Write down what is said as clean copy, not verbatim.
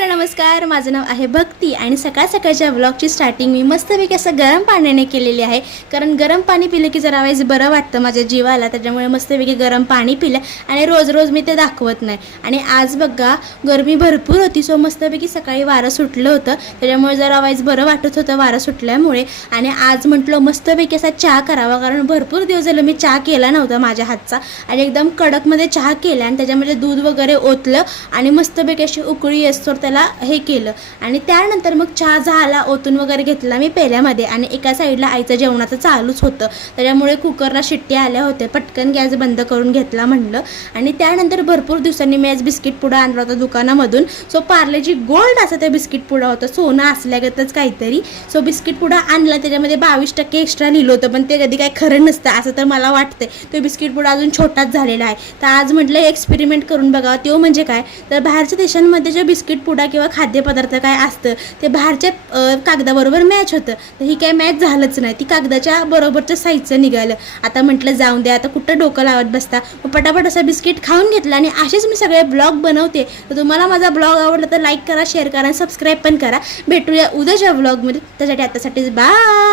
Hello नमस्कार, माझं नाव आहे भक्ती आणि सकाळ सकाळच्या व्लॉगची स्टार्टिंग मी मस्तपैकी असं गरम पाण्याने केलेली आहे. कारण गरम पाणी पिलं की जरा वेळेस बरं वाटतं माझ्या जीवाला, त्याच्यामुळे मस्तपैकी गरम पाणी पिलं आणि रोज रोज मी ते दाखवत नाही. आणि आज बघा गरमी भरपूर होती, सो मस्तपैकी सकाळी वारं सुटलं होतं, त्याच्यामुळे जरा वेळेस बरं वाटत होतं वारं सुटल्यामुळे. आणि आज म्हटलं मस्तपैकी असा चहा करावा, कारण भरपूर दिवस झालं मी चहा केला नव्हता माझ्या हातचा. आणि एकदम कडकमध्ये चहा केला आणि त्याच्यामध्ये दूध वगैरे ओतलं आणि मस्तपैकी अशी उकळी असतो त्याला हे केलं. आणि त्यानंतर मग चहा झाला, ओतून वगैरे घेतला मी पेल्यामध्ये. आणि एका साईडला आईचं जेवणाचं चालूच होतं, त्याच्यामुळे कुकरला शिट्ट्या आल्या होत्या, पटकन गॅस बंद करून घेतला म्हणलं. आणि त्यानंतर भरपूर दिवसांनी मी आज बिस्किट पुडा आणला होता दुकानामधून. सो पार्लेजी गोल्ड असा ते बिस्किट पुडा होता, सोनं असल्यागतच काहीतरी. सो बिस्किट पुडा आणला, त्याच्यामध्ये 22% एक्स्ट्रा लिहिलं होतं, पण ते कधी काय खरं नसतं असं तर मला वाटतंय. तो बिस्किट पुडा अजून छोटाच झालेला आहे. तर आज म्हटलं एक्सपेरिमेंट करून बघावं. तो म्हणजे काय तर बाहेरच्या देशांमध्ये जे बिस्किट पुडा किंवा खाद्यपदार्थ काय असतं ते बाहेरच्या कागदाबरोबर मॅच होतं, तर ही काय मॅच झालंच नाही. ती कागदाच्या बरोबरच्या साईजचं निघालं. आता म्हटलं जाऊन द्या, आता कुठं डोकं लावत बसता, मग पटापट असं बिस्किट खाऊन घेतलं. आणि असेच मी सगळे ब्लॉग बनवते. तर तुम्हाला माझा ब्लॉग आवडला तर लाईक करा, शेअर करा आणि सबस्क्राईब पण करा. भेटूया उद्याच्या ब्लॉगमध्ये. त्यासाठी आतासाठी बाय.